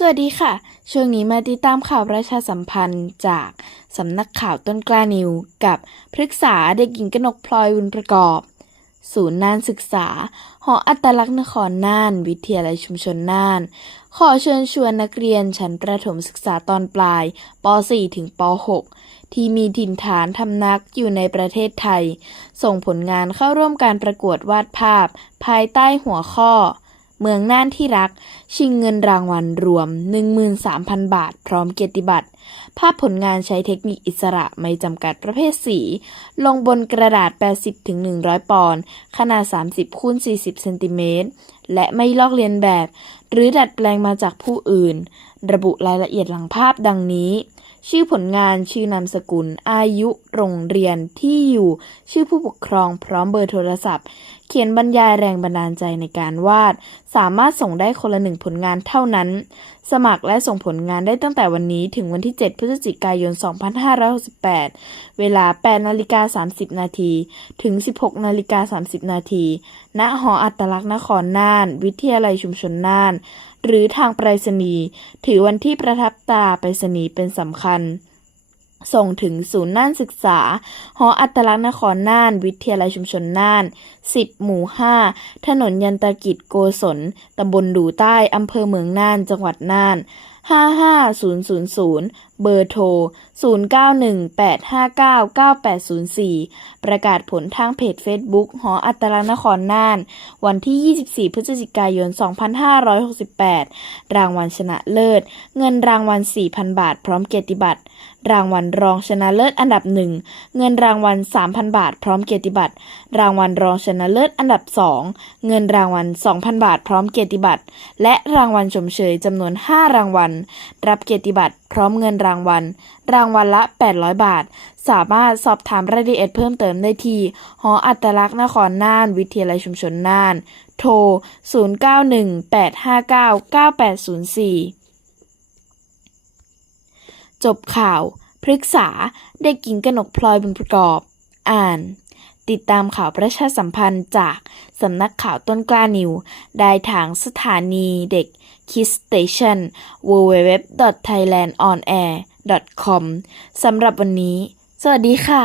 สวัสดีค่ะ ช่วงนี้มาติดตามข่าวประชาสัมพันธ์จากสำนักข่าวต้นกล้านิว กับพฤกษาเด็กหญิงกนกพลอยบุญประกอบ ศูนย์น่านศึกษา หออัตลักษณ์นครน่าน วิทยาลัยชุมชนน่าน ขอเชิญชวนนักเรียนชั้นประถมศึกษาตอนปลายป .4 ถึงป .6 ที่มีถิ่นฐานทำนักอยู่ในประเทศไทย ส่งผลงานเข้าร่วมการประกวดวาดภาพ ภายใต้หัวข้อ เมืองน่านที่รัก ชิงเงินรางวัลรวม 13,000 บาท พร้อมเกียรติบัตร ภาพผลงานใช้เทคนิคอิสระไม่จำกัดประเภทสี ลงบนกระดาษ 80-100 ปอนด์ ขนาด 30คูณ40 เซนติเมตร และไม่ลอกเลียนแบบ หรือดัดแปลงมาจากผู้อื่น ระบุรายละเอียดหลังภาพดังนี้ชื่อผลงานชื่อนามสกุล อายุ โรงเรียนที่อยู่ ชื่อผู้ปกครองพร้อมเบอร์โทรศัพท์ เขียนบรรยายแรงบันดาลใจในการวาด สามารถส่งได้คนละหนึ่งผลงานเท่านั้น สมัครและส่งผลงานได้ตั้งแต่วันนี้ถึงวันที่ 7 พฤศจิกายน 2568 เวลา 8 นาฬิกา 30 นาทีถึง 16 นาฬิกา 30 นาทีณหออัตลักษณ์นครน่าน วิทยาลัยชุมชนน่าน หรือทางไปรษณีย์ถือวันที่ประทับตราไปรษณีย์เป็นสำคัญ ส่งถึงศูนย์น่านศึกษา หออัตลักษณ์นครน่าน วิทยาลัยชุมชนน่าน 10 หมู่ 5 ถนนยันตกิจโกศล ตำบลดูใต้ อำเภอเมืองน่าน จังหวัดน่าน 55000 เบอร์โทร 0918599804 ประกาศผลทางเพจ Facebook หออัตลักษณ์นครน่าน วันที่ 24 พฤศจิกายน 2568 รางวัลชนะเลิศ เงินรางวัล 4,000 บาท พร้อมเกียรติบัตร รางวัลรองชนะเลิศอันดับหนึ่ง เงินรางวัล 3,000 บาท พร้อมเกียรติบัตร รางวัลรองชนะเลิศอันดับ 2 เงินรางวัล 2,000 บาท พร้อมเกียรติบัตร และรางวัลชมเชยจำนวน 5 รางวัล รับเกียรติบัตร พร้อมเงินรางางวัล รางวัลละ 800 บาท สามารถสอบถามรายละเอียดเพิ่มเติมได้ที่ หออัตลักษณ์นครน่าน วิทยาลัยชุมชนน่าน โทร 0918599804 จบข่าว พฤกษา เด็กหญิงกนกพลอยบุญประกอบ อ่าน ติดตามข่าวประชาสัมพันธ์จากสำนักข่าวต้นกล้านิว ได้ทางสถานีเด็ก Kids Station www.thailandonair.com สำหรับวันนี้ สวัสดีค่ะ